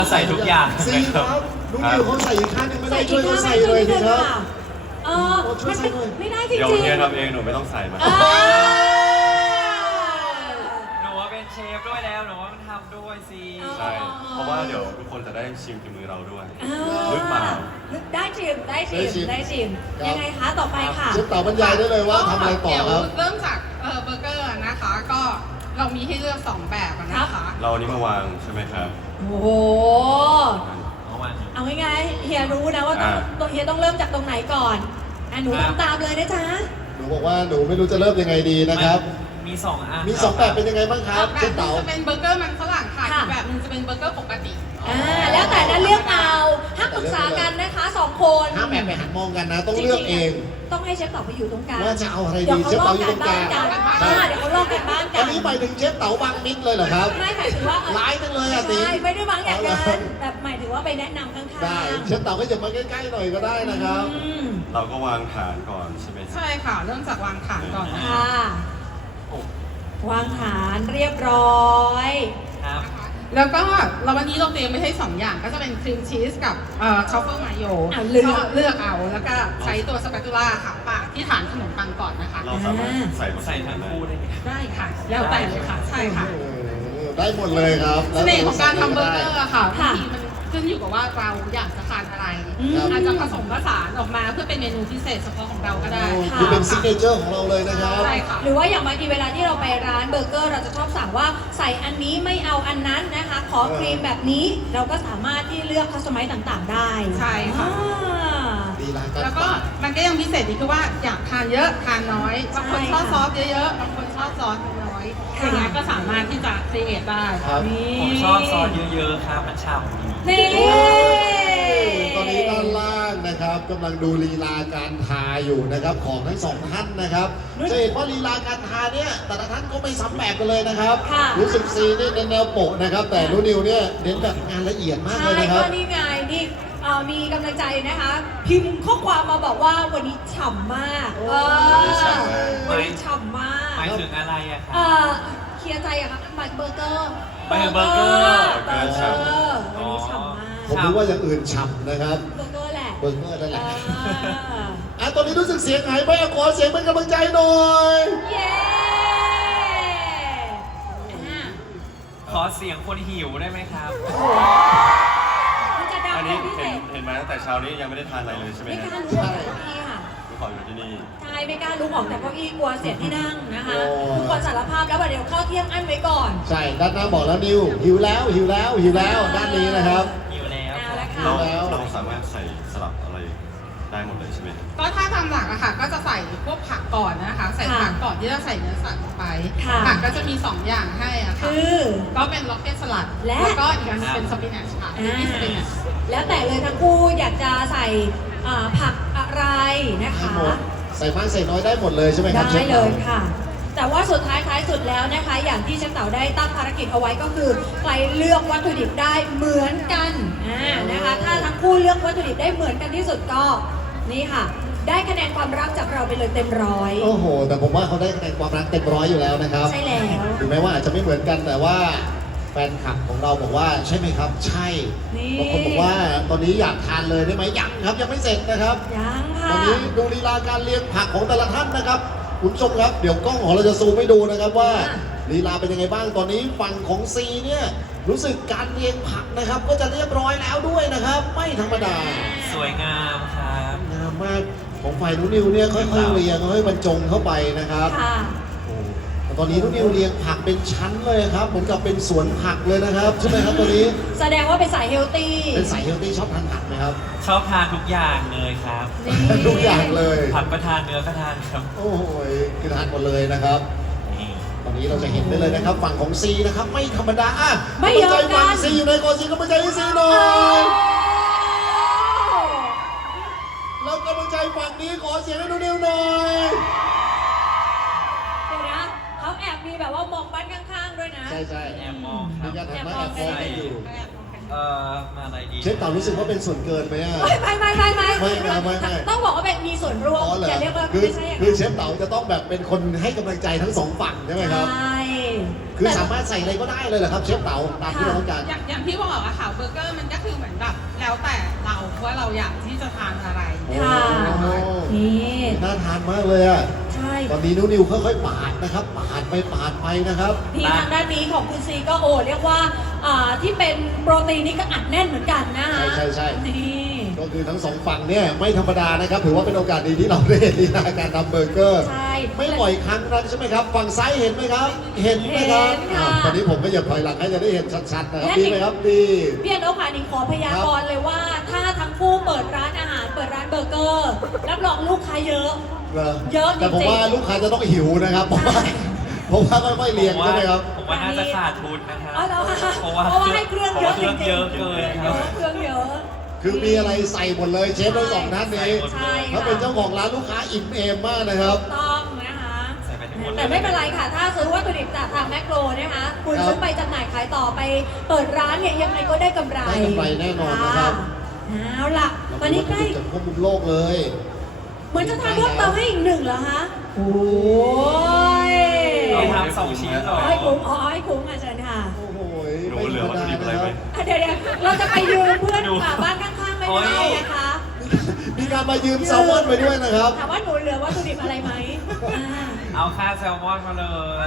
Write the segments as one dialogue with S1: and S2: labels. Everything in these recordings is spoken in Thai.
S1: ใส่ทุกอย่าง
S2: ซี
S1: นะ
S2: ค
S1: ค
S2: รั
S1: รั
S2: บบ ลูกนิวเขาใส่อีกข้างนึงไม่ได้ช่วยเขาใส่เลย
S3: ช่
S2: นะ
S3: วย
S2: ครับ
S3: มันไม่ได้จริง
S4: เดี๋ยว
S3: ๆ
S4: เฮียทำเองหนูไม่ต้องใส่มา
S1: หนูว่าเป็นเชฟด้วยแล้วหนูว่ามันทำด้วยสิ
S4: ใช่ เพราะว่าเดี๋ยวทุกคนจะได้ชิมฝีมือเราด้วย
S3: อ่า
S4: หรือเปล่า
S3: ได้ชิม
S2: ได้ชิม ครับ
S3: ยังไงคะต่อไปค่ะ
S2: เชฟเต๋าบรรยายได้เลยว่าทำอะไรต่อ
S5: เดี๋ยว
S2: ครับ
S5: เริ่มจากเบอร์เกอร์นะคะ ก็เรามีให้เลือก 2 แบบนะคะ
S4: เราอันนี้มาวางใช่ไหมครับ
S3: โอ้โห
S1: เอามา
S3: เอาง่ายๆเฮียรู้นะว่าตัวเฮียต้องเริ่มจากตรงไหนก่อนหนูทำตามเลยนะจ๊ะ
S2: หนูบอกว่าหนูไม่รู้จะเริ่มยังไงดีนะครับ
S1: มีสองอัน
S2: มีสองแบบเป็นยังไงบ้างครับ
S5: แบ
S2: เช
S5: บ
S2: ฟ
S5: หนึง
S2: เต๋า
S5: จะเป็นเบอร์เกอร์มันฝรั่งค่ะ
S3: ค่ะ
S5: อีกแบบหนึงจะเป็นเบอร์เกอร์ปกติ
S3: แล้วแต่นั้นเลือกเอาห้ามปรึกษากันนะคะสองคน
S2: ห้ามแอบไปหันมองกันนะ ต้องเลือกเอง
S3: ต้องให้เชฟเต๋าไปอยู่ตรงกลาง
S2: ว่าจะเอาอะไรดี
S3: เดี๋ยวเขา
S2: เชฟ
S3: ลอ
S2: เต๋าก อยู่
S3: กั
S2: ต
S3: น
S2: รงก
S3: บ้า
S2: ลาง
S3: กัน
S2: ใช่
S3: เดี๋ยวเขาลอกกันบ้านกั
S2: อั
S3: น
S2: นนี้หมายถึงเชฟเต๋าบางมิดเลยเหรอครับ
S3: ไม่หมายถึงว่า
S2: ร้ายจังเลยอ่ะตี
S3: ใช่ไม่ได้วางอย่างนั้
S2: เอาเหรอ
S3: นแบบหมายถึงว่าไปแนะนำข้างๆ
S2: ได้เชฟเต๋าก็อย่ามาใกล้ๆหน่อยก็ได้นะครับ
S3: อืม
S4: เราก็วางฐานก่อนใช่ไหมครับ
S5: ใช่ค่ะ เริ่มจากวางฐานก่อนนะคะ
S3: ค่ะวางฐานเรียบร้อย
S1: ครับ
S5: แล้วก็เราวันนี้เราเตรียมไว้ให้ 2 อย่างก็จะเป็นครีมชีสกับทรัฟเฟิลมายโย
S3: เลือก
S5: ก็เลือกเอาแล้วก็ใช้ตัวสเปตูล่าค่ะปากที่ฐานขนมปังก่อนนะคะ
S4: เราสามารถใส่
S1: ใส่ทั้งคู่ได้ไหม
S5: ได้ค่ะ แล้วแต่เลยค่ะ ใช่ค่ะ
S2: ได้หมดเลยครับ
S5: เสน่ห์ของการทำเบอร์เกอร์อะค่ะบาง
S3: ค่ะ
S5: ทีมันขึ้นอยู่กับว่าเราอยากจะทานอะไร
S3: อืม
S5: อาจจะผสมผสานออกมาเพื่อเป็นเมนูพิเศษเฉพาะของเราก็ได้
S2: คือเป็นซิกเนเจอร์ของเราเลยนะครับ
S5: ใช่ค่ะ
S3: หรือว่าอย่างบางทีเวลาที่เราไปร้านเบอร์เกอร์ เราจะชอบสั่งว่าใส่อันนี้ไม่เอาอันนั้นนะคะ ขอครีมแบบนี้เราก็สามารถที่เลือกคัสตอมไมซ์ต่างๆ ได้
S5: ใช่ค่ะ
S3: อ่า
S2: ดีลาการ
S5: แล้วก็
S2: ตัด
S5: มันก็ยังพิเศษอีกคือว่าอยากทานเยอะทานน้อยบางคน
S3: ใช่
S5: ชอบ
S3: ค่ะ
S5: ซอสเยอะๆบางคนชอบซอสน้อยๆ
S3: ค่ะ
S5: อย่างเงี้ยก็สามารถที่จะครีเอทได้
S2: ครับ
S3: นี่
S1: ผมชอบซอสเยอะๆครับมันฉ่ำดี
S3: นี่
S2: ตอนนี้ด้านล่างนะครับกำลังดูลีลาการทาอยู่นะครับของทั้งสองท่านนะครับจะเห็นว่าลีลาการทาเนี่ยแต่ละท่านก็ไม่ซ้ำแบบกันเลยนะครับ
S3: ค่ะ
S2: รู้สึกซีนี่เน้นแนวโปะนะครับ แต่รู้นิวเนี่ยเน้นแบบงานละเอียดมาก
S3: ใช่
S2: เลยนะค
S3: ก็
S2: รับ
S3: นี่ไงนี่มีกำลังใจนะคะ พิมพ์ข้อความมาบอกว่าวันนี้ฉ่ำมากวันนี้ฉ่ำมาก
S1: หมายถึงอะไรอะครั
S3: เคลียร์ใจอะค่ะหมายเบอร์เกอร์
S1: หมายถึงเบอร์เกอร์
S3: เบอร์เกอร์วันนี้ฉ่ำมาก
S2: ผมรู้ว่าอย่างอื่นฉ่ำนะครับ
S3: เบอร์เกอร์แหละ
S2: เบอร์เกอร์นั่นแหละ
S3: อ่า
S2: ตอนนี้รู้สึกเสียงหายไปขอเสียงเป็นกำลังใจหน่อย
S3: เย้อ่า
S1: ขอเสียงคนหิวได้ไหมครับ
S3: มันจะดัง
S4: อัน
S3: เป็
S4: นี้
S3: นพิเศษ
S4: เห็นมาตั้งแต่เช้านี้ยังไม่ได้ทานอะไรเลยใช่ไหม
S3: ไม่
S4: ฮะ
S3: กล้าลุกออกจากเก้าอี้ค่ะ
S4: ทุกคนอยู่ที่นี่
S3: ใช่ไม่กล้าลุกออกจากเก้าอี้กลัวเสียที่นั่งนะคะ
S2: โอ้
S3: ทุกคนสารภาพแล้วว่าเดี๋ยวเข้าเที่ยงอั้นไว้ก่อน
S2: ใช่ด้านหน้าบอกแล้วนิวหิวแล้วหิวแล้วหิวแล้วด้านนี้นะครับ
S1: หิวแล้ว
S3: เอาละ
S4: เรา
S3: ค่ะ
S2: แล้ว
S4: เราสามารถใส่สลับอะไรได้หมดเลยใช่ไหมครับ
S5: ก็ถ้าทำหลักอะค่ะก็จะใส่พวกผักก่อนนะคะ ใส่ผักก่อนที่จะใส่เนื้อสัตว์ลงไป
S3: ค่ะ
S5: ผักก็จะมี 2 อย่างให้อะค่ะ
S3: คือ
S5: ก็เป็นล็อกเก็ตสลัด
S3: และ
S5: ก็อีกอันหนึงเป็นสปินัชค่ะอันนี้สปินัช
S3: แล้วแต่เลยทั้งคู่อยากจะใส่ผักอะไรนะคะ
S2: ใส่มากใส่น้อยได้หมดเลยใช่ไหมครับ
S3: ได้เลยค่ะ แต่ว่าสุดท้ายท้ายสุดแล้วนะคะ อย่างที่เชฟเต๋าได้ตั้งภารกิจเอาไว้ก็คือใครเลือกวัตถุดิบได้เหมือนกันนะคะ ถ้าทั้งคู่เลือกวัตถุดิบได้เหมือนกันที่สุดก็นี่ค่ะ ได้คะแนนความรักจากเราไปเลยเต็มร้อย
S2: โอ้โห แต่ผมว่าเขาได้คะแนนความรักเต็มร้อยอยู่แล้วนะครับ
S3: ใช่แล้ว
S2: ถึงแม้ว่าอาจจะไม่เหมือนกันแต่ว่าแฟนคลับของเราบอกว่าใช่ไหมครับ ใช่
S3: นี่
S2: บางคนบอกว่าตอนนี้อยากทานเลยได้ไหมยังครับยังไม่เสร็จนะครับ
S3: ยัง
S2: ต
S3: ค่ะ
S2: อนนี้ดูลีลาการเลี้ยงผักของแต่ละท่านนะครับคุณผู้ชมครับเดี๋ยวกล้องของเราจะซูมให้ดูนะครับว่าลีลาเป็นยังไงบ้างตอนนี้ฝั่งของซีเนี่ยรู้สึกการเลี้ยงผักนะครับ ก็จะเรียบร้อยแล้วด้วยนะครับ ไม่ธรรมดา
S1: สวยงามครับ
S2: งามมากของฝ่ายนุนิวเนี่ยค่อยๆเรียงค่อยๆบรรจงเข้าไปนะครับ
S3: ค่ะ
S2: โอ้แต่ตอนนี้นุนิวเรียงผักเป็นชั้นเลยครับเหมือนกับเป็นสวนผักเลยนะครับใช่ไหมครับตอนนี้
S3: แสดงว่าเป็นสายเฮลตี้
S2: เป็นสายเฮลตี้ชอบทานผักไหมครับ
S1: ชอบทานทุกอย่างเลยครับ
S3: นี่
S2: ทุกอย่างเลย
S1: ผักก็ทานเนื้อก็ทานครับ
S2: โอ้ยคือทานหมดเลยนะครับ
S1: นี่
S2: ตอนนี้เราจะเห็นได้เลยนะครับ ฝั่งของซีนะครับไม่ธรรมดาอ่ะ
S3: ไม่ยอม
S2: กำลังใจฝั่ง
S3: กัน
S2: ซีอยู่ในกอซีกำลังใจให้ซีหน่อยแล้วกำลังใจฝั่งนี้ขอเสียงให้นุนิวหน่อย
S3: เดี๋ยวนะเขาแอบมีแบบว่ามองบ้านข้างๆด้วยนะ
S2: ใช่ใช่
S1: แอบมองค
S2: มี
S1: รับ
S2: การทำหน้าแอบมองกันอยู่
S1: มาอะไรดี
S2: เชฟเต่ารู้สึกว่าเป็นส่วนเกินไหมอ่ะ
S3: ไม่
S2: ไม่ ต้องบอกว่าเป็นมีส่วนร่วม
S3: อ๋อเหรอ
S2: อย่าเรียกว่า
S3: คือ
S2: ไม่ใช่อย่าง
S3: คือ
S2: นั้นเชฟเต๋าจะต้องแบบเป็นคนให้กำลังใจทั้งสองฝั่งใช่ไหมครับ
S3: ใช่
S2: คือ
S3: แต่
S2: สามารถใส่อะไรก็ได้เลยเหรอครับเชฟเต๋าตามที่เราต้องการ
S5: อย่างที่บอกอะค่ะเบอร์เกอร์มันก็คือเหมือนแบบแล้วแต่เราว่าเราอยากที่จะทานอะไร
S3: ค่ะ
S2: โอ้
S3: นี่
S2: น่าทานมากเลยอ่ะ
S3: ใช่
S2: ตอนนี้นิวค่อยๆปาดนะครับ ปาดไปนะครับ
S3: นี่ทางด้านนี้ของคุณซีก็โอ้เรียกว่าที่เป็นโปรตีนนี่ก็อัดแน่นเหมือนกันนะคะ
S2: ใช่
S3: นี่
S2: ก็คือทั้งสองฝั่งเนี่ยไม่ธรรมดานะครับ ถือว่าเป็นโอกาสดีที่เราได้เห็นลีลาการทำเบอร์เกอร์
S3: ใช่
S2: ไม่บ่อยครั้งนักใช่ไหมครับ ฝั่งซ้ายเห็นไหมครับ เห็นไหมครับ
S3: เห็นค่ะ
S2: ตอนนี้ผมก็อย่าถอยหลังให้จะได้เห็นชัดๆนะครับ
S3: และ
S2: ดีไหมครับดี
S3: พี่อนโอค่ะนิงขอพยากรณ์เลยว่า ถ้าทั้งคู่เปิดร้านอาหารเปิดร้านเบอร์เกอร์รับรองลูกค้าเยอะ เยอะจริงๆ
S2: แต่ผมว่าลูกค้าจะต้องหิวนะครับ เพราะว่าค่อยๆเรียงใช่ไหมครับ
S1: ผมว่าน่าจะขาดทุนนะครับ
S3: อ๋อเหรอคะ
S1: เพราะว่า
S3: ให้เครื่องเยอะ
S1: เครื่อง
S3: จริงๆ
S1: เยอะเกินครับ
S3: เครื่องเยอะ
S2: คือมีอะไรใส่หมดเลยเชฟทั้งสองท่านนี้
S3: ใช่ค่ะ
S2: ถ้าเป็นเจ้าของร้านลูกค้าอิ่มเอมมากนะครับ
S3: ต้องนะคะ
S1: ใส่ไปทั้งหมดเลย
S3: แต่ไม่เป็นไรค่ะ ถ้าซื้อวัตถุดิบจากทางแมคโครนะคะ คุณ
S2: ครับ
S3: ซื้อไปจำหน่ายขายต่อไปเปิดร้านเนี่ยยังไงก็ได้กำไร
S2: ได้กำไรแน่นอนนะครับ
S3: เอาล่ะ ตอนนี้ใกล้
S2: จากทั่วมุมโลกเลย
S3: เหมือนจะทำเพิ่มเติมให้อีกหนึ่งเหรอคะ โอ้ย
S1: เราทำ2 ชิ้นเหรอ
S3: ให้คุ้มอ๋อให้คุ้มค่ะเชิญค่ะ
S2: โอ้โห
S4: หนูเหลือวัตถุดิบอะไรไหม
S3: เดี๋ยวเราจะไปยืมเพื่อน
S1: ดู
S3: บ้านข้างๆไม่ได้นะคะ
S2: มีการมายืมแซลมอนไปด้วยนะครับ
S3: ถามว่าหนูเหลือวัตถุดิบอะไรไหมอ่า
S1: เอาค่าแซลมอนมาเลย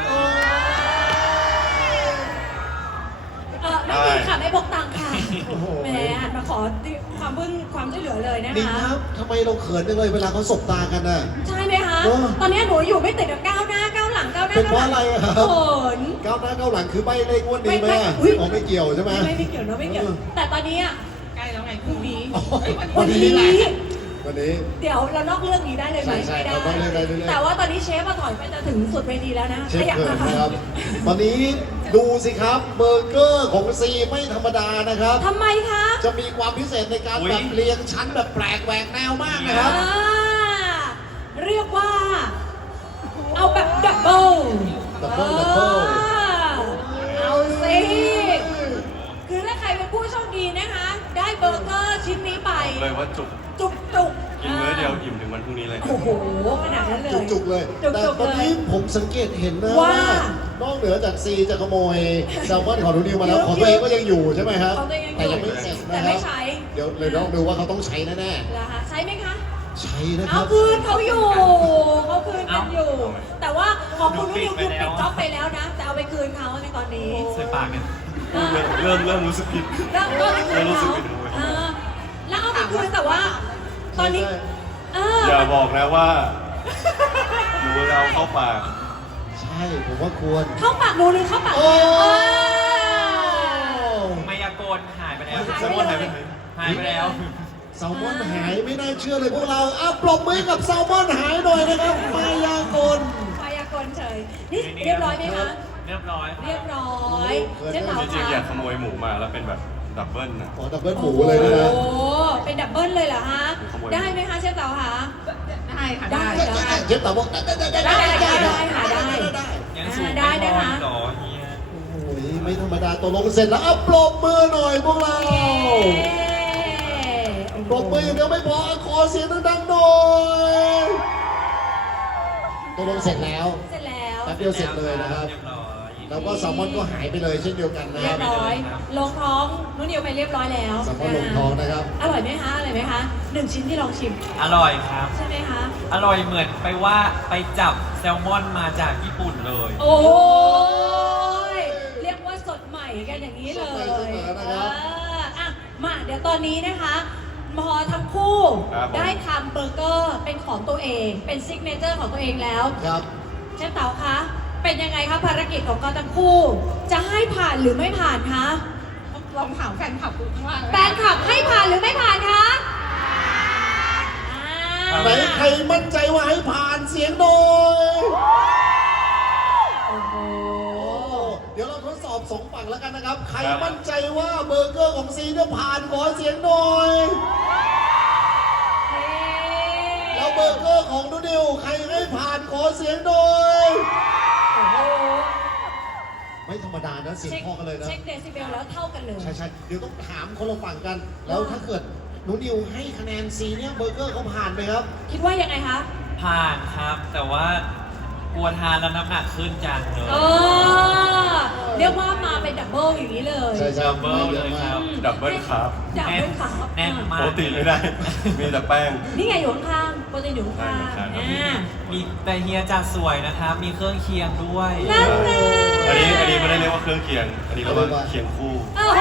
S3: ไม่มีค่ะไม่พกตังค์ค่ะ
S2: โอ้โห
S3: แหมหันมาขอความช่วยเหลือเลยนะ
S2: นิ่ง
S3: คะ
S2: ครับทำไมเราเขินจังเลยเวลาเขาสบตากันน่ะ
S3: ใช่ไหมคะ
S2: เออ
S3: ตอนนี้หนูอยู่ไม่ติดกับก้าวหน้าก้าวหลังก้าวหน้า
S2: เป็นเพราะอะไรอะครับ
S3: เขิน
S2: ก้าวหน้าก้าวหลังคือใบเลขงวดนี้ไหม
S3: ไม่
S2: อะ
S3: อุ๊ย
S2: อ๋อไม่เกี่ยวใช่ไหม
S3: ไม่เกี่ยวเนอะไม่เกี่ยว แต่ตอนนี้อะ
S5: ใกล้แล้วไงพรุ่งนี้
S2: อ๋อ
S5: เอ้ย
S2: วันนี้แหละวันนี้
S3: เดี๋ยวเรานอกเรื่องนี้ได้เลยไหม
S2: ใช่
S3: ไม่
S2: เรานอกเรื่องได้เรื่อยๆ
S3: แต่ว่าตอนนี้เชฟมาถอยไปจะถึงสุดเวทีแล้วนะ
S2: เชฟ
S3: ขยับ
S2: เขิน
S3: มา
S2: นะครับ ตอนนี้ดูสิครับเบอร์เกอร์ของซีไม่ธรรมดานะครับ
S3: ทำไมคะ
S2: จะมีความพิเศษในการ
S1: อุ๊ย
S2: แบบเรียงชั้นแบบแปลกแหวกแนวมากนะครับ
S3: อ่าเรียกว่า เอาแบบดับเบิล
S2: ดับเบิลดับเบิล
S3: เอาสิ คือถ้าใครเป็นผู้โชคดีนะคะ ได้เบอร์เกอร์ชิ้นนี้ไป
S4: เลยว่าจุก
S3: จุกจุก
S4: กินมื้อเดียวอิ่มถึงวันพรุ่งนี้เลย
S3: โอ้โห ขนาดนั้นเลย
S2: จุกๆเลย
S3: จุก
S2: แต่
S3: ๆ
S2: ตอน
S3: เลย
S2: นี้ผมสังเกตเห็นนะ
S3: ว่า
S2: ว่านอกเหนือจากซีจะขโมยแซลมอนของนูนิวมาแล้ว
S3: เยอะ
S2: ของตัวเองก็ยังอยู่ใช่ไหมครับ
S3: ของตัวเองยังอยู่
S2: แต่ยังไม่เสร็จ
S3: แต่
S2: นะค
S3: ไม่
S2: รับ
S3: ใช้
S2: เดี๋ยวเลยต้องดูว่าเขาต้องใช้แน่
S3: เหรอคะใช้ไหมคะ
S2: ๆใช้นะค
S3: เอา
S2: รับ
S3: คืนเขาอยู่เขาคืนกันอยู่
S1: เอ้า
S3: แต่ว่าของคุณ
S1: ดู
S3: นุ่
S1: ปิ
S3: น
S1: ด
S3: คือ
S1: ไป
S3: ปิด
S1: แล้ว
S3: จ็อบไปแล้วนะ แต่เอาไปคืนเขาในตอนนี้
S1: ใส่ปากเนี่ย
S4: เริ่มรู้สึกผิด
S3: แล้วก็ไปคืน
S4: รู้สึ
S3: เขา
S4: กผิดด้วย
S3: แล้วเอาไปคืนแต่ว่า ตอนนี้
S2: ใช่
S3: เอ
S4: อย่าบอกนะว่าหนูเราเข้าปาก
S2: ใช่ ผมว่าควร
S3: เข้าปากหนูหรือเข้าปาก
S2: โอ้
S1: มายากลหายไปแล้ว
S4: แซลมอนหายไปไหน
S1: หายไปแล้ว
S2: แซลมอนหายไม่น่าเชื่อเลยพวกเราอ่ะปรบมือกับแซลมอนหายหน่อยนะครับมายากล
S3: มายากลเฉยนี่เรียบร้อยไหมคะ
S1: เรียบร้อยครับ
S3: เรียบร้อยเช่นเรา
S4: จริงๆอยาก
S3: ค่ะ
S4: ขโมยหมูมาแล้วเป็นแบบดับเบิลนะ
S2: ขอดับเบิลหมูเลยนะ
S3: โอ้โหเป็นดับเบิลเลยเหรอฮะ
S4: ขโมย
S3: ได้ไหมคะเชฟเต๋าคะ
S5: ได้ค่ะ
S3: ได้
S5: ได้
S2: เชฟต๋าบอกได้
S1: ยังสูง
S3: ได้
S1: ไม่
S3: ได้
S1: พอ
S3: นะคะ
S1: อีกเหรอเฮีย
S2: โอ้ยไม่ธรรมดาตกลงเสร็จแล้วอ่ะปรบมือหน่อยพวกเรา ปรบมืออย่างเดียวไม่พอขอเสียงดังๆหน่อยตกลงเสร็จแล้ว
S3: เสร็จแล้ว
S2: แป๊บเดียวเสร็จเลยนะครับ
S1: เรียบร้อย
S2: แล้วก็แซลมอนก็หายไปเลยเช่นเดียวกันนะค
S3: เรี
S2: รั
S3: ย
S2: บบ
S3: ร้อยลงท้องนุ่นนิวไปเรียบร้อยแล้ว
S2: แซลมอนลงท้องนะครับ
S3: อร่อยไหมคะอร่อยไหมคะหนึ่งชิ้นที่ลองชิม
S1: อร่อยครับ
S3: ใช่ไหมคะ
S1: อร่อยเหมือนไปว่าไปจับแซลมอนมาจากญี่ปุ่นเลย
S3: โอ้ยเรียกว่าสดใหม่กันอย่างนี้เลย
S2: สดใหม่เสมอนะครับ
S3: อ่ะมาเดี๋ยวตอนนี้นะคะพอทั้งคู่
S4: ครับผม
S3: ได้ทำเบอร์เกอร์เป็นของตัวเอง เป็นซิกเนเจอร์ของตัวเองแล้ว
S2: ครับ
S3: เชฟเต๋าคะ เป็นยังไงคะภารกิจของกอทั้งคู่ จะให้ผ่านหรือไม่ผ่านคะ
S5: ลองถามแฟนคลับดูข้างล่าง
S3: แฟนคลับให้ผ่านหรือไม่ผ่านคะอ่า
S2: ไหนใครมั่นใจว่าให้ผ่านเสียงหน่อย
S3: โอ้โห
S2: เดี๋ยวเราทดสอบสองฝั่งแล้วกันนะครับ ใคร
S4: ครับ
S2: มั่นใจว่าเบอร์เกอร์ของซีเนี่ยผ่านขอเสียงหน่อย แล้วเบอร์เกอร์ของนูนิวใครให้ผ่านขอเสียงหน่อย
S3: โอ้โห
S2: ไม่ธรรมดานะเสียงพอกันเลยนะ
S3: เช็คเดซิเบลแล้วเท่ากันเลย
S2: ใช่เดี๋ยวต้องถามคนละฝั่งกัน แล้วถ้าเกิดนูนิวให้คะแนนซีเนี่ยเบอร์เกอร์เขาผ่านไหมครับ
S3: คิดว่ายังไงคะ
S1: ผ่านครับ แต่ว่ากลัวทานแล้วน้ำหนักขึ้นจังเลย
S3: เออเรียกว่ามาเป็นดับเบิลอย่างนี้เลย
S2: ใช่ใช่
S1: ดับเบิลเลยครับ
S4: ดับเบิลครับ
S3: ดับเบิลครับ
S1: แน่นมาก
S4: ปกติไม่ได้ มีแต่แป้ง
S3: นี่ไงอยู่ข้างๆโปรตีนอยู่ข้าง
S4: ใช่
S3: ๆ
S4: ครับ
S1: มีแต่เฮียจัดสวยนะครับ มีเครื่องเคียงด้วย
S3: นั่นแน่
S4: อันนี้ไม่ได้เรียกว่าเครื่องเคียง อันนี้เรียกว่าเคียงคู่
S3: โอ้โห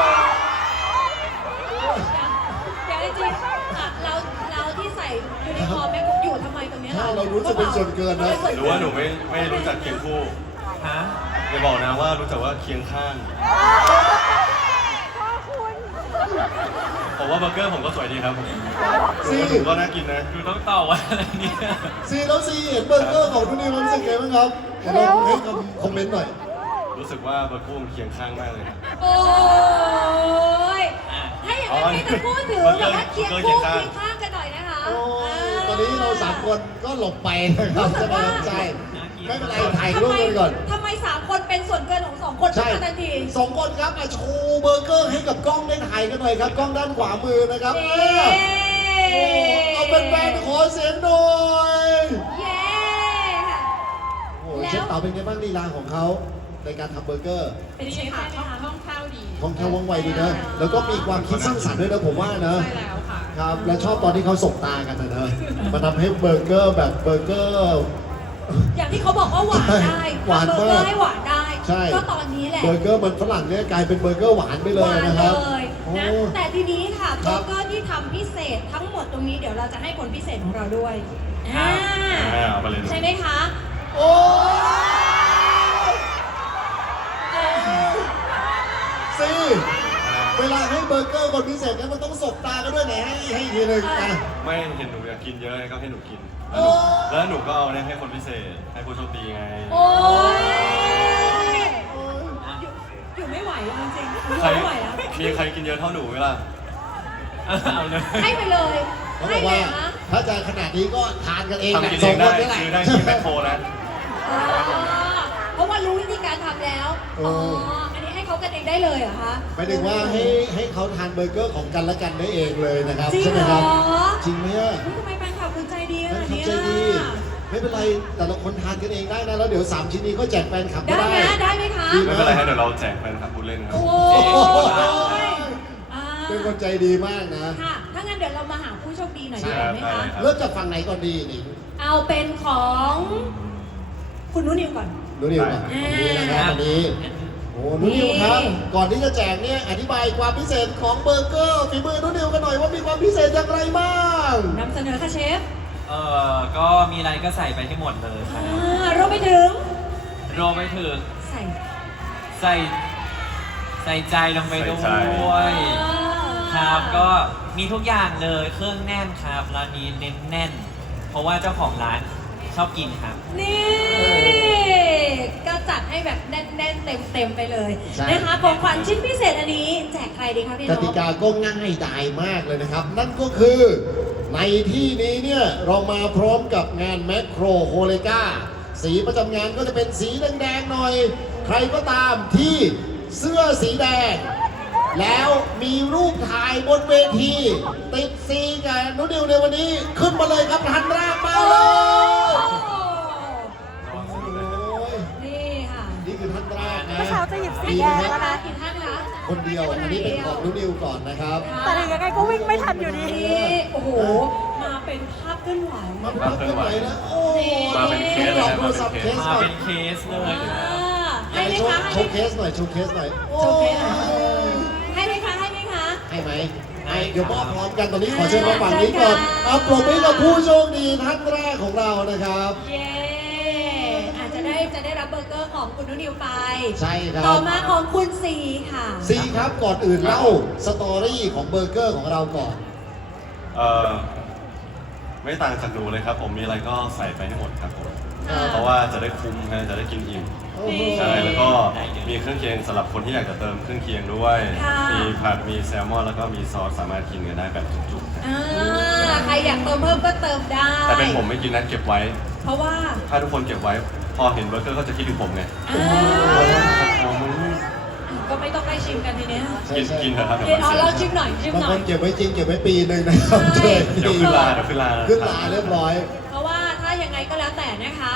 S3: เดี๋ยวจริงๆอ่ะเราที่ใส่ยูนิฟอร์มแม่กุ๊กอยู่ทำไมตรงเนี้ย
S2: ถ้าเรารู้สึกเป็นส่วนเกินนะ
S4: หรือว่าหนูไม่รู้จักเคียงคู่
S1: ฮะ
S4: อย่าบอกนะว่ารู้จักว่าเคียงข้าง ผมว่าเบอร์เกอร์ผมก็สวยดีครับผม
S2: ซี
S4: ผมก็น่ากินนะ
S1: ดูต้องต่อว่าอะไรเนี่ย
S2: ซีแล้วซีเห็นเบอร์เกอร์ของทุกนี่มันรู้สึกไงบ้างครับเดี๋ยวเราให้คอมเมนต์หน่อย
S4: รู้สึกว่าเบอร์เกอร์มันเคียงข้างมากเลยครับ
S3: โอ้ยถ้าอย่างนั้นพี่จะพูดถึงแบบว่าเคียงคู่เคียงข้างกันหน่อยนะคะ
S2: โอ้ตอนนี้เราสามคนก็หลบไปนะครับใช่ไหมครับใช่ไม่เป็นไรถ่ายรูปกันก่อน
S3: ทำไม3 คนเป็นส่วนเกินของ2 คนขึ้นมาทันที
S2: สองคนครับมาโชว์เบอร์เกอร์ให้กับกล้องได้ถ่ายกันหน่อยครับกล้องด้านขวามือนะครับ
S3: เย้
S2: เอาเป็นแฟนขอเสียงหน่อย
S3: เย้ค่ะ
S2: โอ้โหเชฟเต๋าเป็นไงบ้างลีลาของเขาในการทำเบอร์เกอร์
S3: เป็นเชฟ
S5: ค่ะ
S3: ได้ไหมคะ
S5: คล่องแคล่วดี
S2: ของแค่ว่องไวดีนะแล้วก็มีความคิดสร้างสรรค์ด้วยนะผมว่านะ
S5: ใช่แล้วค่ะ
S2: ครับและชอบตอนที่เขาสบตากันนะ มันทำให้เบอร์เกอร์แบบเบอร์เกอร์
S3: อย่างที่เขาบอกว่าหวานได้
S2: หวาน
S3: เบอร์เกอ
S2: มาก
S3: ร์ให้หวานได้
S2: ใช่
S3: ก็ตอนนี้แหละ
S2: เบอร์เกอร์มันฝรั่งเนี่ยกลายเป็นเบอร์เกอร์หวานไปเล
S3: ห
S2: ยว
S3: าน
S2: นะครับ
S3: เลยนะ
S2: โอ้
S3: แต่ทีนี้ค่ะ
S2: ค
S3: เบ
S2: รั
S3: อบ ร์เกอร์ที่ทำพิเศษทั้งหมดตรงนี้เดี๋ยวเราจะให้คนพิเศษของเราด้วย
S1: ครับ
S4: เอาไปเลย
S3: ใช่ไหมคะ
S2: โอ้ซีเวลาให้เบอร์เกอร์คนพิเศษเนี่ยมันต้องสบตากันด้วยไหนให้อีกทีหนึ่งอ่ะ
S4: ไม่เห็นหนูอยากกินเยอะไงก็ให้หนูกิน
S2: โอ้
S4: แล้วหนูก็เอาเนี่ยให้คนพิเศษ ให้ผู้โชคดีไง
S3: โอ้ยอยู่ไม่ไหวแล้วจริงๆอยู่
S4: ใคร
S3: ไม่ไหวแล้ว
S4: มีใครกินเยอะเท่าหนูไหมล่ะ
S1: เอาเลย
S3: ให้ไปเลย
S2: เขาบ
S3: ให้
S2: อก
S3: เล
S2: ว่าย
S3: นะ
S2: ถ้าจะขนาดนี้ก็ทานกันเอง
S4: ทำกินเองได้ซื้อได้ที่แมคโครนะ
S3: อ๋อเพราะว่ารู้วิธีการทำแล้ว อ๋อ อันนี้ให้เขากันเองได้เลยเหรอคะ
S2: หมายถึงว่าให้เขาทานเบอร์เกอร์ของกันและกันได้เองเลยนะครับ
S3: จริง
S2: ใช่ไหม
S3: เหร
S2: ค
S3: อ
S2: รับจริงไหมอ่ะ
S3: อุ๊ยทำไมแฟนคลับคุณใจดีข
S2: แฟน
S3: นาด
S2: คลับ
S3: นี้
S2: ใจดี
S3: อ่ะ
S2: ไม่เป็นไรแต่ละคนทานกันเองได้นะแล้วเดี๋ยว3ชิ้นนี้ก็แจกแฟนคลับก็
S3: ได้
S2: ได้
S3: นะได้ไหมคะ
S2: ดี
S4: ไม่เป็นไรฮะเดี๋ยวเราแจกแฟนคลับพูดเล่นครับ
S3: โอ้
S2: โอ้
S3: ยอ่า
S2: เป็นคนใจดีมากนะ
S3: ค่ะ ถ้างั้นเดี๋ยวเรามาหาผู้โชคดีหน่อยดี
S4: ใช่
S3: กว่าไหม
S4: ได้
S3: คะ
S4: ครับ
S2: เริ่มจากฝั่งไหนก่อนดีนี่
S3: เอาเป็นของคุณนุนิวก่อน
S2: นูนิวก่อน
S3: อ่า
S2: นี่นะครับอันนี้โอ้นูนิวครับ ก่อนที่จะแจกเนี่ยอธิบายความพิเศษของเบอร์เกอร์ฝีมือนูนิวกันหน่อยว่ามีความพิเศษอย่างไรบ้าง
S3: นำเสนอค่ะเชฟ
S1: ก็มีอะไรก็ใส่ไปให้หมดเลยค
S3: อ่
S1: รับ
S3: ารวมไปถึง
S1: รวมไปถึง
S3: ใส่
S1: ใส่ใจลงไปด้
S4: ใส่ใจ
S1: วยครับก็มีทุกอย่างเลยเครื่องแน่นครับร้านนี้เน้นแน่น เพราะว่าเจ้าของร้านชอบกินครับ
S3: นี่ก็จัดให้แบบแน่นๆเต็มๆไปเลย
S2: ใช่
S3: นะคะของขวัญชิ้นพิเศษอันนี้แจกใครดีคะพี่
S2: ก
S3: น
S2: ติ
S3: ก
S2: กาก็ง่ายดายมากเลยนะครับ นั่นก็คือในที่นี้เนี่ยเรามาพร้อมกับงานแมคโครโฮเลกาสีประจำงานก็จะเป็นสีแดงๆหน่อย ใครก็ตามที่เสื้อสีแดง แล้วมีรูปถ่ายบนเวทีติดซีกับนุนิวในวันนี้ขึ้นมาเลยครับทันแรกมา
S3: โอ้
S2: เลยโอ้ย
S3: นี่ค่ะ
S2: นี่คือท่านแรกนะ
S6: เมื่อเช้าจะหยิบสี
S2: ดี
S6: แดง
S2: นะค
S6: แล้ว
S2: รับ
S6: นะ
S3: กี่ท่านคะ
S2: คนเดียวอันนี้เป็นของนุนิวก่อนนะครับ
S6: แต่ถึงยังไงก็วิ่งไม่ทันอยู่ดี
S3: นี่โอ้โห มาเป็นภาพเคลื่อนไหว
S2: มาเป็นเคลื่อนไหวนะโอ้
S4: มาเป็นเคส
S2: ล
S4: เล
S2: อง
S4: ย
S2: โทรศัพท์เคส
S1: มา
S2: ก่อน
S1: เป็นเคสเลยครับ
S3: ให้ไหมคะ
S2: โชว์เคสหน่อยโชว์เคสหน่อย
S3: โชว์เคสหน่อยให้ไหมคะให้ไหมคะ
S2: ให้ไหมให้เดี๋ยวมอบพร้อมกันตอนนี้ขอเชิญมาฝั่งนี้ก่อนเอาปรบมือกับผู้โชคดีท่านแรกของเรานะครับ
S3: เย้อาจจะได้รับเบอร์เกอร์ของคุณนุนิวไป
S2: ใช่ครับ
S3: ต่อมาของคุณซีค่ะ
S2: ซีครับก่อนอื่นเล่าสตอรี่ของเบอร์เกอร์ของเราก่อน
S4: ไม่ต่างจากหนูเลยครับ ผมมีอะไรก็ใส่ไปให้หมดครับผม
S3: อ่า
S4: เพราะว่าจะได้คุ้มฮะจะได้กินอิ่ม
S2: โอ้โห
S4: ใช่แล้วก็มีเครื่องเคียงสำหรับคนที่อยากจะเติมเครื่องเคียงด้วย
S3: ค่ะ
S4: มีผัดมีแซลมอนแล้วก็มีซอสสามารถกินกันได้แบบจุกๆนะ
S3: ใครอยากเติมเพิ่มก็เติมได้
S4: แต่เป็นผมไม่กินนะเก็บไว้
S3: เพราะว่า
S4: ถ้าทุกคนเก็บไว้ พอเห็นเบอร์เกอร์ก็จะคิดถึงผมไง
S3: อ่า
S4: ผม
S3: ก็ไม่ต้องได้ชิมกันทีเนี้ย
S2: ใช่
S4: กิน
S2: ใช่
S4: กินเถอะครับ
S3: เดี๋ยวเราชิมหน่อยชิม
S2: บาง
S3: หน่
S2: ค
S3: อย
S2: นเก็บไว้จริงเก็บไว้ปีหนึ่งนะครับ
S3: ใช่
S2: เก็บ
S4: เดี๋ยว
S2: ปี
S4: ขึ้นลาเดี๋ยวขึ้นลา
S2: ขึ้นลาเรียบร้อย
S3: เพราะว่าถ้ายังไงก็แล้วแต่นะคะ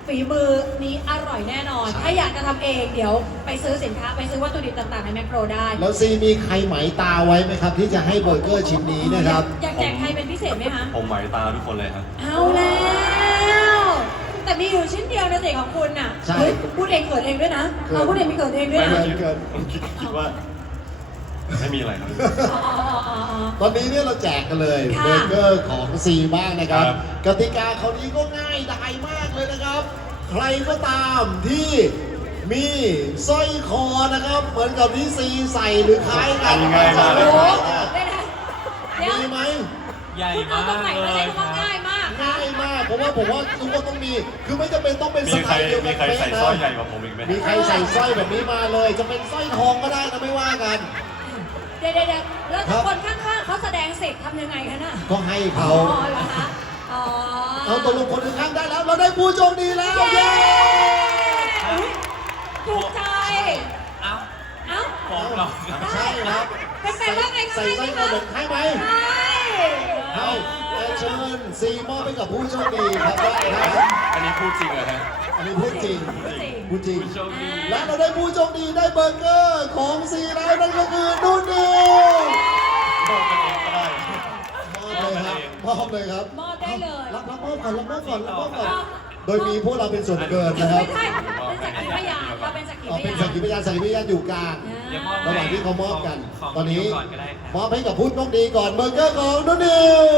S3: ฝีมือนี้อร่อยแน่นอน ถ้าอยากจะทำเองเดี๋ยวไปซื้อสินค้าไปซื้อวัตถุดิบต่างๆในแมคโครได้
S2: แล้วซีมีใครไหมตาไว้ไหมครับ ที่จะให้เบอร์เกอร์ชิ้นนี้นะครับ
S3: อยากแจกใครเป็นพิเศษไหมคะ
S4: ผมไหมตาทุกคนเลยครับ
S3: เอาแล้ว แต่มีอยู่ชิ้นเดียวในเด็กของคุณน่ะ
S2: ใช่
S3: เฮ้ยพูดเองเกิดเองด้วยนะ
S2: เกิด
S3: เราพูดเองมีเกิดเองด้วย
S4: ไม่
S3: นะ
S4: เมื่อกี้ผมคิดว่า ไม่มีอะไรครับ
S3: อ๋อ
S2: ตอนนี้เนี่ยเราแจกกันเลย
S3: ค่ะ
S2: เบอร์เกอร์ของซีบ้างนะครับ
S4: ครับ
S2: กติกาคราวนี้ก็ง่ายดายมากเลยนะครับ ใครก็ตามที่มีสร้อยคอนะครับ เหมือนกับที่ซีใส่หรือคล้ายกัน
S4: ง่ายมากเลย
S3: โอ้
S4: ค
S3: โห
S4: รับ
S3: เดี๋ยว
S2: มีไหม
S1: ใหญ่
S3: คุณเอา
S1: มา
S3: ตรงไหน
S1: กเล
S3: มาใช้
S1: ย
S3: คำว่าง่ายมาก
S2: ง่ายมากเพราะว่าผมว่าทุกคนต้องมี คือไม่จำเป็นต้องเป็นส
S4: มี
S2: ไต
S4: ใคร
S2: ล์เดียวกั
S4: มี
S2: น
S4: ใคร
S2: เป๊ะ
S4: ใส่
S2: นะ
S4: สร้อยใหญ่กว่าผมอีกไหม
S2: มีใครใส่สร้อยแบบนี้มาเลย จะเป็นสร้อยทองก็ได้นะไม่ว่ากัน
S3: เดี๋ยวแล้วถ้าคนข้างๆเขาแสดงเสร็จทำยังไงคะน่ะ
S2: ก็ให้เขา
S3: อ๋อเหรอคะอ๋อ
S2: เอาตกลงคนข้างๆได้แล้ว เราได้ผู้โชคดีแล้ว
S3: เย้
S2: เย้
S3: อุ๊ยถูกใจ
S1: เอ้า
S3: เอ้า
S1: ผมเหรอ
S2: ใช่ครับ
S3: เป็นไปว่าไงคะ
S2: ใส่สร้อยคอแบบให้ไหม
S3: ใช่
S2: ให้เชิญซีมอบให้กับผู้โชคดีครับได้ครับ
S4: อันนี้พูดจริงเหรอฮะ
S2: อันนี้พูดจริงพูดจริง
S1: ผู้โชคดี
S2: และเราได้ผู้โชคดีได้เบอร์เกอร์ของซีแล้วนั่นก็คือนุ่นนิว
S4: บอกกันเองก็ได้
S2: มอบเลยครับ
S3: มอบได้เลย
S2: รับมอบก่อนรับมอบก่อนรับมอบก่อนโดยมีพวกเราเป็นส่วนเกินนะครับ
S3: ไม่ใช่เป็นสักขีพยานเราเป็นสักขี
S2: อ๋อ
S3: พ
S2: เป็น
S3: ยาน
S2: สักขีพยานสักขีพยานอยู่กลาง
S1: เดี๋ยวมอบ
S2: ระหว่างที่เขามอบกัน
S1: ของ
S2: ตอนนี้
S1: ก่อนก็ได้ครับ
S2: มอบให้กับผู้โชคดีก่อนเบอร์เกอร์ของนุ่นนิว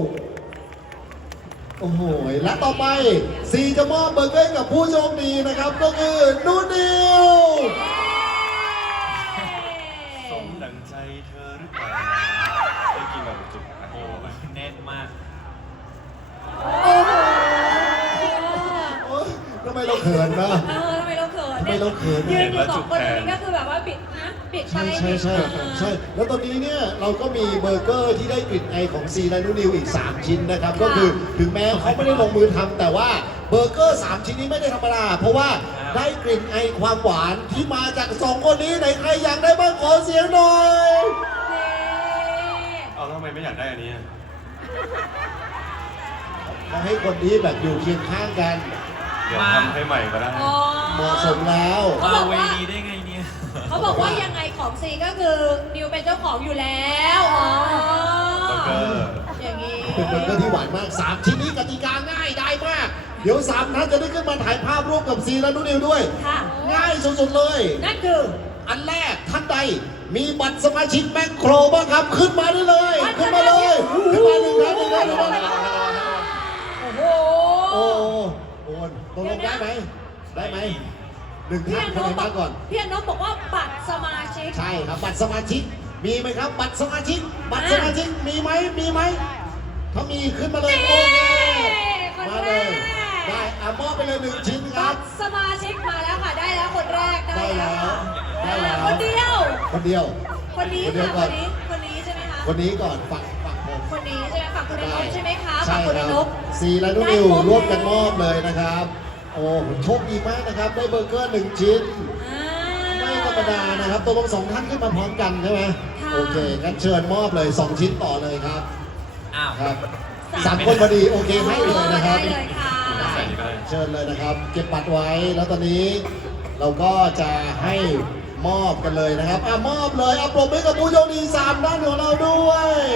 S2: โอ้โหและต่อไปซีจะมอบเบอร์เกอร์ให้กับผู้โชคดีนะครับ ก็คือนุ่นนิว
S4: สมดังใจเธอหรือเปล่าได้กินแบบจุกๆนะ
S1: โอ้โหแน่นมาก
S3: โอ้โห
S2: โอ๊ยทำไมเราเขินนะ
S3: ทำไมเราเขิน
S2: ทำไมเราเขิน
S3: ยืนอยู่สองคนนี้ก็คือแบบว่าปิดนะปิดไป
S2: ใช่ แล้วตอนนี้เนี่ยเราก็มีเบอร์เกอร์ที่ได้กลิ่นไอของซีและนูนิวอีก 3 ชิ้นนะครับ ก็คือถึงแม้เขาไม่ได้ลงมือทำแต่ว่าเบอร์เกอร์ 3 ชิ้นนี้ไม่ได้ธรรมดา เพราะว่าได้กลิ่นไอความหวานที่มาจาก 2 คนนี้ไหนใครอยากได้บ้างขอเสียงหน่อย
S4: เอาแล้วทำไมไม่อยากได้อันนี้อะ
S2: เขาให้คนที่แบบอยู่เคียงข้างกัน
S4: เดี๋ยวทำให้ใหม่ก็ได้
S3: อ๋อ
S2: เหมาะสมแล้ว
S1: มาเวนี้ได้ไงเนี่ย
S3: เขาบอกว่ายังไงของซีก็คือนิวเป็นเจ้าของอยู่แล้วอ๋อ
S4: เบอร์เกอร์
S3: อย่างนี้
S2: เป็นเบอร์เกอร์ที่หวานมาก 3 ชิ้นนี้กติกาง่ายได้มาก เดี๋ยว 3 ท่านจะได้ขึ้นมาถ่ายภาพร่วมกับซีและนูนิวด้วย
S3: ค่ะ
S2: ง่ายสุดๆเลย
S3: นั่นคือ
S2: อันแรกท่านใดมีบัตรสมาชิกแมคโครบ้างครับขึ้นมาได้เลย ขึ้นมาเลยขึ้นมาหนึ่งท่านหนึ่งท่านหนึ่งท่าน
S3: โอ้โห
S2: โอ้โหตกลงได้ไหมได้ไหมหนึ่ง
S3: พี่
S2: ท่าน
S3: อน
S2: คนไหน
S3: บ
S2: มาก่อน
S3: พี่อนบบอกว่าบัตรสมาชิก
S2: ใช่ครับบัตรสมาชิกมีไหมครับ บัตรสมาชิก บัตรสมาชิกมีไหมมีไหมถ้ามีขึ้นมาเลยโอเค
S3: คน
S2: มา
S3: แร
S2: เลย
S3: ก
S2: ได้มอบไปเลย1 ชิ้นค
S3: บั
S2: รับ
S3: ตรสมาชิกมาแล้วค่ะได้แล้วคนแรกได้แล้วค่ะ
S2: ได้แล้ว
S3: คนเดียว
S2: คนเดียว
S3: คนนี้
S2: คนเดีย
S3: ค่ะ
S2: วก่อน
S3: คนนี้ใช่ไหมคะ
S2: คนนี้ก่อนฝั่งผม
S3: คนนี้ใช่ไหมฝั่งคุณอนบใช่ไหมคะ
S2: ใช่
S3: ฝั่งคุณ
S2: ค
S3: อ
S2: รับ
S3: นบ
S2: ซีและนุ่นนิวร่วมกันมอบเลยนะครับ โอ้โชคดีมากนะครับ ได้เบอร์เกอร์1 ชิ้น
S3: อ่า
S2: ไม่ธรรมดานะครับตกลง2 ท่านขึ้นมาพร้อมกันใช่ไหม
S3: ค่ะ
S2: โอเคงั้นเชิญมอบเลย 2 ชิ้นต่อเลยครับ
S1: อ้าว
S2: ครับ3 คนพอดีโอเคให้เลยนะครับ
S3: ได้เลยค่ะ
S4: ใส่นี่ก็ได้
S2: เชิญเลยนะครับ เก็บบัตรไว้แล้วตอนนี้เราก็จะให้มอบกันเลยนะครับมอบเลยปรบมือกับผู้โชคดี3 ด้านของเราด้วย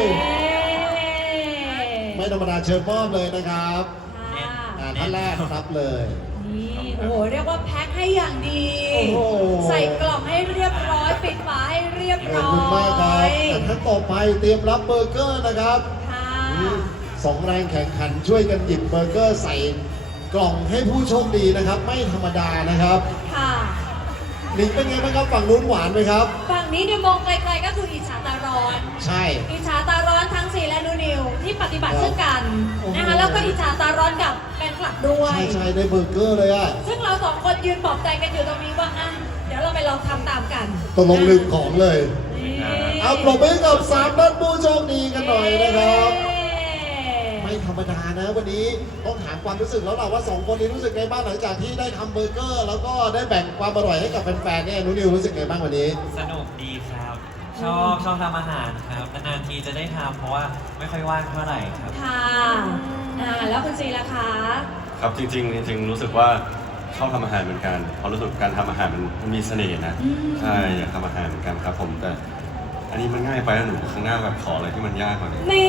S2: ไม่ธรรมดาเชิญมอบเลยนะครับ
S3: ค่ะ
S2: ท่านแรกรับเลย
S3: นี่โอ้โหเรียกว่าแพ็คให้อย่างดี
S2: โอ้โห
S3: ใส่กล่องให้เรียบร้อย ปิดฝาให้เรียบ
S2: ขอบ
S3: ร้อ
S2: คุณมากครับ
S3: ย
S2: ท่านต่อไปเตรียมรับเบอร์เกอร์นะครับ
S3: ค่ะ
S2: 2 แรงแข่งขันช่วยกันหยิบเบอร์เกอร์ใส่กล่องให้ผู้โชคดีนะครับ ไม่ธรรมดานะครับ
S3: ค่ะ
S2: หนิงเป็นไงบ้างครับฝั่งนู้นหวานไหมครับ
S3: ฝั่งนี้เนี่ยมองไกลๆก็คืออิจฉาตาร้อน
S2: ใช่
S3: อิจฉาตาร้อนทั้งซีและนูนิวที่ปฏิบัติ
S2: ครับ
S3: ซึ่งกัน
S2: โอ้โห
S3: นะคะแล้วก็อิจฉาตาร้อนกับแฟนคลับด้วย
S2: ใช่ได้เบอร์เกอร์เลยอะ
S3: ซึ่งเราสองคนยืนปลอบใจกันอยู่ตรงนี้ว่าอ่ะเดี๋ยวเราไปลองทำตามกัน
S2: ตกลงลืมของเลย
S3: นี่
S2: เอาปรบมือกับ3 ด้านผู้โชคดีกันหน่อยนะครับ
S3: เย้
S2: ไม่ธรรมดานะวันนี้ต้องถามความรู้สึกแล้วล่ะว่า 2 คนนี้รู้สึกไงบ้างหลังจากที่ได้ทำเบอร์เกอร์ แล้วก็ได้แบ่งความอร่อยให้กับแฟนๆเนี่ยนุนิวรู้สึกไงบ้างวันนี้
S1: สนุกดีครับ ชอบทำอาหารครับนานๆทีจะได้ทำเพราะว่าไม่ค่อยว่างเท่าไหร่ครับ
S3: ค่ะแล้วคุณซีล่ะคะ
S4: คครับจริงๆรู้สึกว่าชอบทำอาหารเหมือนกันเพราะรู้สึกการทำอาหารมันมีเสน่ห์นะใช่อยากทำอาหารเหมือนกันครับผมแต่อันนี้มันง่ายไปแล้วหนูข้างหน้าแบบขออะไรที่มันยากกว่านี้
S3: นี่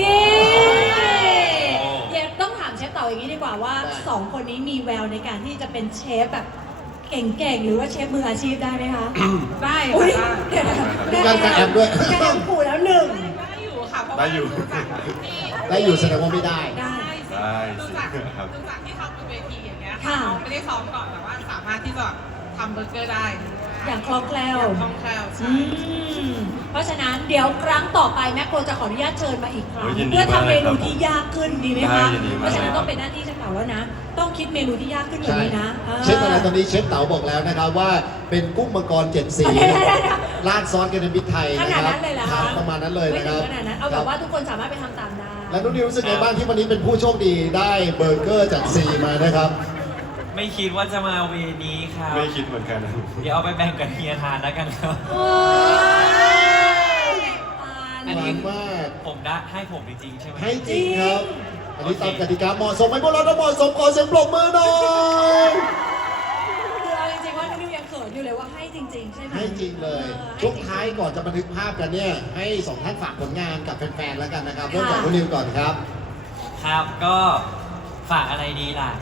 S3: เดี๋ยวต้องถามเชฟเต่าอย่างนี้ดีกว่าว่าสองคนนี้มีแววในการที่จะเป็นเชฟแบบเก่งๆหรือว่าเชฟมืออาชีพได้ไหมคะ
S5: ได้
S3: อุ้ย
S5: ค่ะ
S3: เดี๋ยวนะ
S2: มีการกระแอมด้วย
S3: กระแอมขู่แล้วหนึ่ง
S5: ได้อยู่ค่ะเพราะ
S4: ได้
S5: ว่า
S4: อยู่
S5: ดูจากที่
S2: ได้อยู่แสดงว่าไม่ได้
S3: ได้
S4: ได้สิ
S5: ดูจาก
S4: ครับ
S5: ดูจากที่ทำบนเวทีอย่างเงี้ย
S3: ค่ะ
S5: เราไม่ได้ซ้อมก่อนแต่ว่าสามารถที่จะทำเบอร์เกอร์ได้
S3: อย่างคล่องแคล่ว
S5: อย่างคล่องแคล่วใช่
S3: เพราะฉะนั้นเดี๋ยวครั้งต่อไปแม่โคจะขออนุญาตเชิญมาอีกครั้ง
S4: โอ้ยยินดี
S3: เพื่อทำเมนู
S4: มากเลยครับ
S3: ที่ยากขึ้นดีไหม
S4: ได้
S3: คะ
S4: ยินดีมาก
S3: เพราะฉะนั้นต้องเป็นหน้าที่เชฟเต๋าแล้วนะ ต้องคิดเมนูที่ยากขึ้นกว่า
S2: ใช่
S3: นี้นะ
S2: เชฟอะไรตอนนี้เชฟเต๋าบอกแล้วนะครับว่าเป็นกุ้งมังกรเจ็ดสี
S3: เดี๋ยวๆ
S2: ราดซอสกระเทียมพริกไทย
S3: ๆข
S2: นะ
S3: นา
S2: ค
S3: ด
S2: รับ
S3: นั้นเลยเหรอ
S2: ครั
S3: คะ
S2: บประมาณนั้นเลย
S3: ไม่
S2: นะค
S3: ถึ
S2: รับ
S3: งขนาดนั้นเอาแบบว่าทุกคนสามารถไปทำตามได้
S2: แล้วนุ่นนิวรู้สึกไงบ้างที่วันนี้เป็นผู้โชคดีได้เบอร์เกอร์จากซีมานะครับ
S1: ไม่คิดว่าจะมาเวนี้ครับ
S4: ไม่คิดเหมือนกันนะ
S1: เดี๋ยวเอาไปแบ่งกับเฮียทานแล้วกันครับ
S3: โอ้ย
S1: อัน
S2: ห
S1: นี้
S2: วานมาก
S1: ผมได้ให้ผมจริงๆใช่ไหม
S2: ให้จริงครับ อันนี้ตามกติกาเหมาะสมไหมพวกเราถ้าเหมาะสมขอเสียงปรบมือหน่อย
S3: คือเอาจริงๆว่านิวยังเขินอยู่เลยว่าให้จริงๆใช่ไหม
S2: ให้จริงเลย
S3: ออ
S2: ช่วงท้ายก่อนจะบันทึกภาพกันเนี่ย ให้สองท่านฝากผลงานกับแฟนๆแล้วกันนะครับเริ่มจากนุ่นนิวก่อนครับ
S1: ครับก็ฝากอะไรดีล่ะ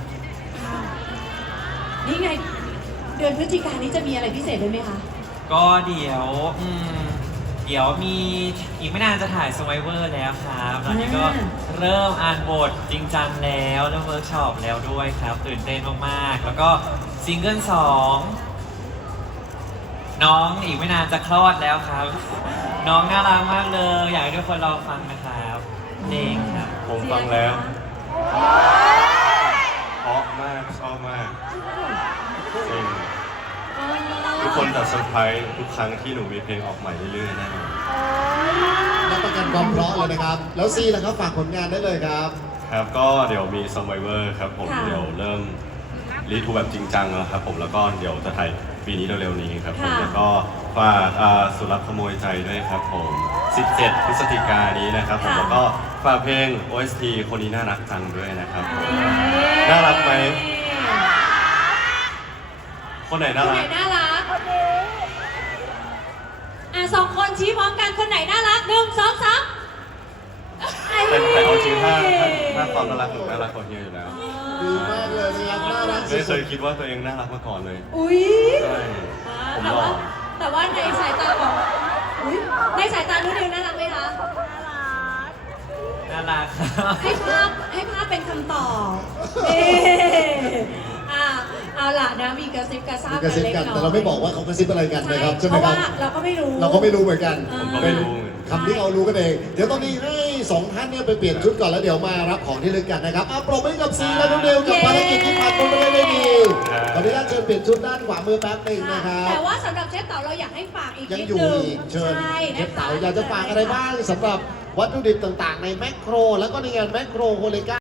S3: นี่ไง เดือนพฤศจิกายนนี้จะมีอะไรพิเศษด้วยไหมคะ
S1: ก็เดี๋ยวมีอีกไม่นานจะถ่าย Survivor แล้วครับตอนนี้ก็เริ่มอ่านบทจริงจังแล้วเริ่มเวิร์กช็อปแล้วด้วยครับ ตื่นเต้นมากๆ แล้วก็ซิงเกิล2น้องอีกไม่นานจะคลอดแล้วครับ น้องน่ารักมากเลย อยากให้ทุกคนรอฟังนะครับเพลงครับ
S4: ผมฟังแล้วเพราะมากชอบมากจริงทุกคนจะเซอร์ไพรส์ทุกครั้งที่หนูมีเพลงออกใหม่เรื่อยๆแน่นอน
S2: รับประกันความเพราะเลยนะครับ แล้วซีล่ะครับฝากผลงานได้เลยครับ
S4: ครับก็เดี๋ยวมี Survivor ครับผม
S3: ค่ะ
S4: เดี๋ยวเริ่มรีทูแบบจริงจังแล้วครับผมแล้วก็เดี๋ยวจะถ่ายปีนี้เร็วๆนี้ครับผม
S3: ค่ะ
S4: แล้วก็ฝากสุรักขโมยใจด้วยครับผม 17 พฤศจิกายนนี้นะครับผมแล้วก็ฝากเพลง OST คนนี้น่ารักจังด้วยนะครับผม น่ารักไหม คนไหนน่า
S3: คน
S4: รั
S3: ไหน
S4: ก
S3: น่ารักสองคนชี้พร้อมกันคนไหนน่ารักหนึ่งสองสาม
S4: แต่เอาจริงถ้าความน่ารักหนูน่ารักกว่าเฮียอยู่แล้ว
S2: ดีมากเลยนะครับน่ารัก
S4: ไม่เค
S2: สุ
S4: ย
S2: ด
S4: คิดว่าตัวเองน่ารักมาก่อนเลย
S3: อุ้ย
S4: ใช่ผม
S3: แต่
S4: หล่อ
S3: ว่าแต่ว่าในสายตาของอุ้ยในสายตานุ่นนิวน่ารักไหมคะ
S1: น่ารักครับ
S3: ให้ภาพเป็นคำตอบนี่เอาล่ะนะมีกระซิบกระซาบ
S2: ๆกระซิบ
S3: เล็ก
S2: กัน
S3: น้อย
S2: แต่เราไม่บอกว่าเขากระซิบอะไรกันนะครับใช่ไหม
S3: เพราะ
S2: ครั
S3: ว่า
S2: บ
S3: เราก็ไม่รู้
S2: เราก็ไม่รู้เหมือนกัน
S4: ผมก็ไม่รู้เหมือนกัน
S2: คำที่เรารู้กันเอง เดี๋ยวตอนนี้ให้สองท่านเนี่ยไปเปลี่ยนชุดก่อนแล้วเดี๋ยวมารับของที่ลึกกันนะครับปรบมือให้กับซีและนุ่นนิวกับภารกิจที่ผ่านพ้นไปได้ดีขออนุญาตเชิญเปลี่ยนชุดด้านขวามือแป๊บหนึ่งนะครับ
S3: แต่ว่าสำหรับเชฟเต๋าเราอยากให้ฝากอีก
S2: ยัง
S3: นิด
S2: อยู่
S3: นึง
S2: อีกเชิญ
S3: ใช่
S2: เช
S3: นะ
S2: ฟ
S3: คะ
S2: เต๋าอยากจะฝากอะไรบ้างสำหรับวัตถุดิบต่างๆ ในแมคโคร แล้วก็ในงานแมคโครโฮเลกา